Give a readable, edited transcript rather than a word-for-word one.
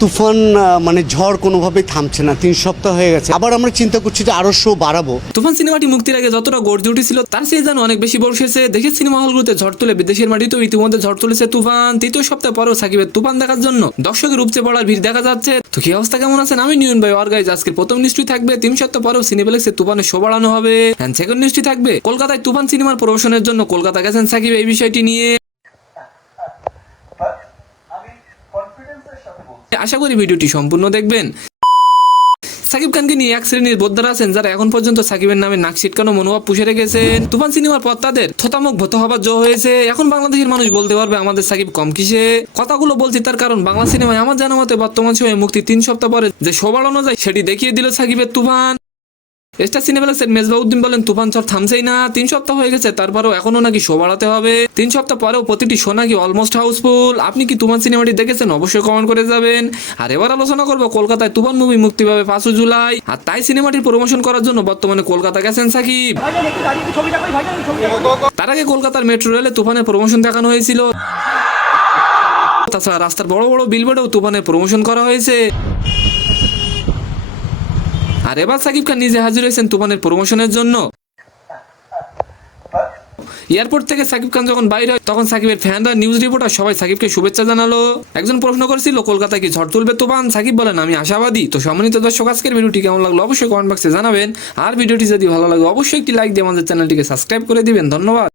তুফান মানে ঝড় কোনোভাবেই থামছে না, 3 সপ্তাহ হয়ে গেছে। আবার আমরা চিন্তা করছি যে আরো শো বাড়াবো। তুফান সিনেমাটি মুক্তির আগে যতটা গর্জে উঠেছিল তার চেয়ে যেন অনেক বেশি বর্ষেছে। দেখে সিনেমা হলগুলোতে ঝড় তুলে বিদেশের মাটিতেও ইতিমধ্যে ঝড় তুলেছে তুফান। তৃতীয় সপ্তাহ পরেও সাকিবের তুফান দেখার জন্য দর্শকের উপচে পড়ার ভিড় দেখা যাচ্ছে। তো কি অবস্থা, কেমন আছেন? আমি নিউন ভাই আর গাইজ। আজকের প্রথম নিউজটি থাকবে 3 সপ্তাহ পরেও সিনেপ্লেক্সে তুফানের শো বাড়ানো হবে। এন্ড সেকেন্ড নিউজটি থাকবে কলকাতায় তুফান সিনেমার প্রমোশনের জন্য কলকাতা গেছেন সাকিব, এই বিষয়টি নিয়ে। আশা করি ভিডিওটি সম্পূর্ণ দেখবেন। সাকিব খানকে নিয়ে এক শ্রেণীর বোদ্ধারা আছেন যারা এখন পর্যন্ত সাকিবের নামে নাক ছিটকানো মনোভাব পুষে রেখেছেন। তুফান সিনেমার পর তাদের থতামুখ ভত হবার জো হয়েছে। এখন বাংলাদেশের মানুষ বলতে পারবে আমাদের সাকিব কম কিসে। কথাগুলো বলছি তার কারণ বাংলা সিনেমায় আমার জানা মতে বর্তমান সময়ে মুক্তি 3 সপ্তাহ পরে যে শো বাড়ানো যায় সেটি দেখিয়ে দিল সাকিবের তুফান। স্টার সিনেপ্লেক্সের মেজবাউদ্দিন বলেন তুফান ঝড় থামছেই না, 3 সপ্তাহ হয়ে গেছে, তারপরেও এখনো নাকি শো বাড়াতে হবে। 3 সপ্তাহ পরেও প্রতিটি শো নাকি অলমোস্ট হাউসফুল। আপনি কি তুফান সিনেমাটি দেখেছেন? অবশ্যই কমেন্ট করে যাবেন। আর এবার আলোচনা করবো কলকাতায় তুফান মুভি মুক্তি পাবে 5 জুলাই। আর তাই সিনেমাটির প্রমোশন করার জন্য বর্তমানে কলকাতা গেছেন সাকিব। তার আগে কলকাতার মেট্রো রেলে তুফানের প্রমোশন দেখানো হয়েছিল। তাছাড়া রাস্তার বড় বড় বিলবোর্ডেও তুফানের প্রমোশন করা হয়েছে। আর এবার সাকিব খান নিজে হাজির হয়েছেন তুফানের প্রমোশনের জন্য। এয়ারপোর্ট থেকে সাকিব খান যখন বাইরে হয় তখন সাকিবের ফ্যানরা, নিউজ রিপোর্টার সবাই সাকিবকে শুভেচ্ছা জানালো। একজন প্রশ্ন করেছিল কলকাতায় কি ঝড় তুলবে তুফান? সাকিব বলেন আমি আশাবাদী। তো সম্মানিত দর্শক, আজকের ভিডিওটি কেমন লাগলো অবশ্যই কমেন্ট বক্সে জানাবেন। আর ভিডিওটি যদি ভালো লাগে অবশ্যই একটি লাইক দিয়ে আমাদের চ্যানেলটিকে সাবস্ক্রাইব করে দিবেন। ধন্যবাদ।